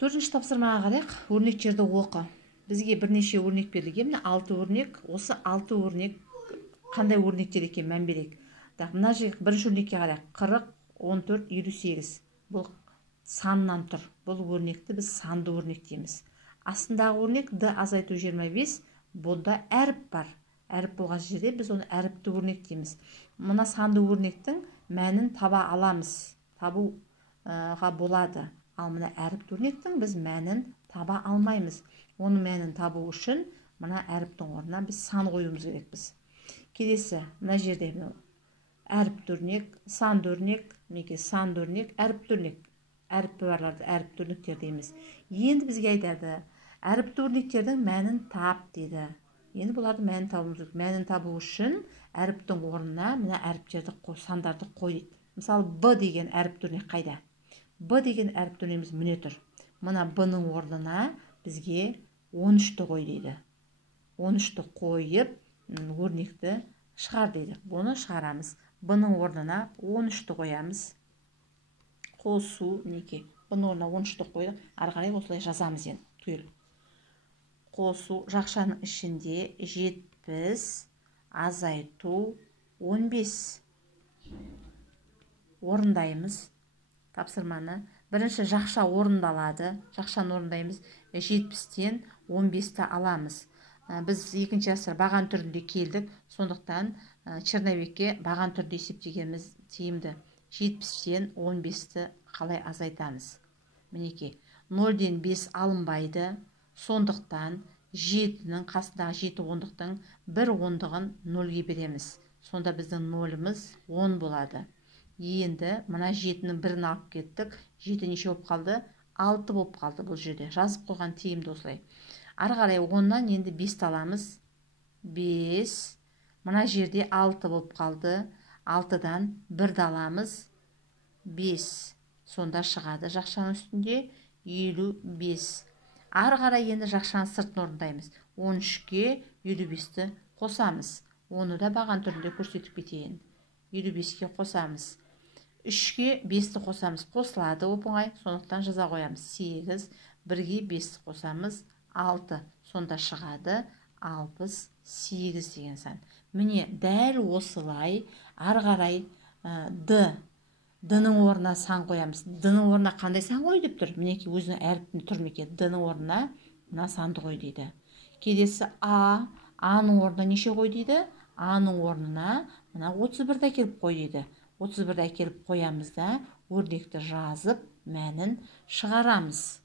Төртінші тапсырмаға қарайық. Өрнектерді оқы. Бізге бірнеше өрнек берілген. Міне 6 өрнек. Осы 6 өрнек қандай өрнектер екен мән берейік. Мына жерге бірінші өрнекке қарайық. 40, 14, 58. Бұл саннан тұр. Бұл өрнекті біз санды өрнек дейміз. Астындағы өрнек д азайту 25. Бұнда әріп бар. Әріп болған жерде біз оны әріпті өрнек дейміз. Мына санды өрнектің мәнін таба аламыз. Табуға болады. Ал мына әріпті өрнектің біз мәнін таба алмаймыз. Оның мәнін табу үшін мына әріптің орнына біз сан қоюымыз керекпіз. Келесі, мына жерде әріпті өрнек, санды өрнек, мінекей санды өрнек, әріпті өрнек. Әріпі барларды әріпті өрнектер дейміз. Енді бізге айтады, әріпті өрнектердің мәнін тап дейді. Енді бұларды мәнін табуымыз керек. Мәнін табу үшін әріптің орнына мына әріптерді сандарды қой дейді. Мысалы, Б деген әріпті өрнек қайда? Б деген әріпті өрнегіміз міне тұр. Мына Б-ның орнына бізге 13-ті қой дейді. 13-ті қойып, өрнекті шығар дейді. Бұны шығарамыз. Б-ның орнына 13-ті қоямыз. Қосу, мінекей. Бұның орнына 13-ті қойдық. Ары қарай осылай жазамыз енді. Түгел. Қосу, жақшаның ішінде 70 азайту 15. Орындаймыз тапсырманы. Бірінші жақша орындалады. Жақшаны орындаймыз. 70-тен 15-ті аламыз. Біз екінші асыр баған түрінде келдік. Сондықтан черновикке баған түрде есептегеніміз тиімді. 70-тен 15-ті қалай азайтамыз? Мінекей. 0-ден 5 алынбайды. Сондықтан 7-нің қасындағы 7 ондықтың 1 ондығын 0-ге береміз. Сонда біздің 0-ымыз 10 болады. Енді мына 7-нің 1-ін алып кеттік. 7 неше болып қалды? 6 болып қалды бұл жерде. Жазып қойған тиімді осылай. Ары қарай 10-нан енді 5 аламыз. 5. Мына жерде 6 болып қалды. 6-дан 1-ді аламыз. 5. Сонда шығады жақшаның үстінде 55. Ары қарай енді жақшаның сыртын орындаймыз. 13-ке 55-ті қосамыз. Оны да баған түрінде көрсетіп кетейін. 55-ке қосамыз. 3-ке 5-ті қосамыз. Қосылады оп-оңай. Сондықтан жаза қоямыз. 8. 1-ге 5-ті қосамыз. 6. Сонда шығады 68 деген сан. Міне дәл осылай ары қарай Д-ның орнына сан қоямыз. Д-ның орнына қандай сан қой деп тұр? Мінекей өзінің әріптің тұр мекен. Д-ның орнына мына санды қой дейді. Келесі А-ның орнына неше қой дейді? А-ның орнына мына 31-ді әкеліп қой дейді. 31-ді әкеліп қоямыз да өрнекті жазып мәнін шығарамыз.